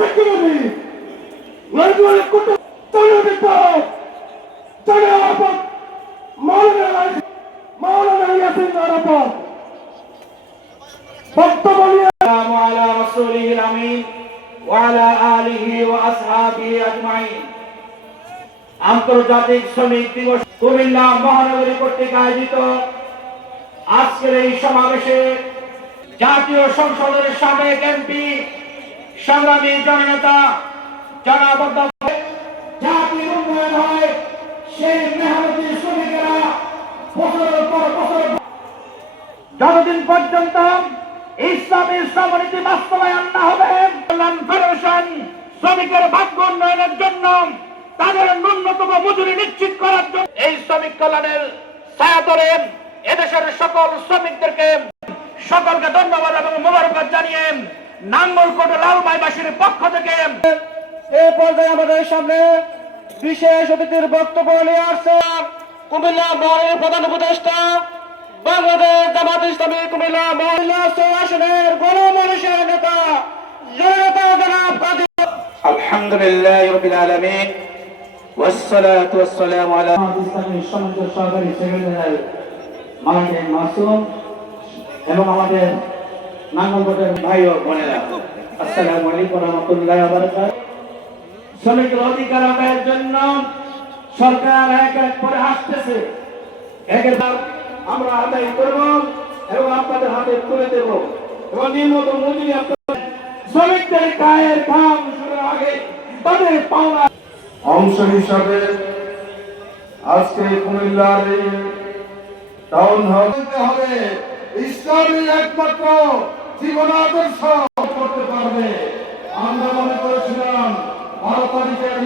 security, regular kutu, Tony Arafat, Maulana Yasin Arafat, السلام على رسوله الأمين وعلى آله وأصحابه أجمعين। আন্তর্জাতিক শ্রমিক দিবস কুমিল্লা মহানগরী কর্তৃক আয়োজিত আজকের এই সমাবেশে জাতীয় সংসদের সাবেক এমপি সংগ্রামী জননেতা জনাব জাতির উন্নয়ন হয় সেই মেহনতি শ্রমিকেরা বছরের পর বছর যতদিন পর্যন্ত ইসলামী শ্রমনীতি বাস্তবায়ন না হবে কল্যাণ ফেডারেশন শ্রমিকের ভাগ্য উন্নয়নের জন্য তাদের ন্যূনতম মজুরি নিশ্চিত করার জন্য এই শ্রমিক কল্যাণের ছায়াতলে এদেশের সকল শ্রমিকদেরকে সকলকে ধন্যবাদ এবং মোবারকবাদ জানিয়ে নাঙ্গলকোট লালমাইবাসীর পক্ষ থেকে এই পর্যায়ে আমাদের সামনে বিশেষ অতিথির বক্তব্য নিয়ে আসছেন কুমিল্লা মহানগর প্রধান উপদেষ্টা বাংলাদেশ জামাত ইসলামী কুমিল্লা মহিলা আসনের গণমানুষের নেতা জনতা জনাব কাজী আলহামদুলিল্লাহ রাব্বিল আলামিন والصلاه والسلام على ইসলামী সমাজের সহকারী সেক্রেটারি মাননীয় মাসুম এবং আমাদের নাঙ্গলকোটের ভাই ও বোনেরা আসসালামু আলাইকুম ওয়া রাহমাতুল্লাহি ওয়া বারাকাতুহু। শ্রমিকের অধিকার আদায়ের জন্য সরকার এক এক করে আসতেছে, একের পর আমরা আদায় করব এবং আপনাদের হাতে তুলে দেব এবং নিয়মিত মজুরি আপনাদের শ্রমিকদের গায়ের ঘাম শুরুর আগে তাদের পাওনা অংশ হিসাবে আজকে কুমিল্লার এই টাউন হলতে হবে ইসলামী একমাত্র জীবন আদর্শ করতে পারবে। আমরা মনে করেছিলাম 12 তারিখের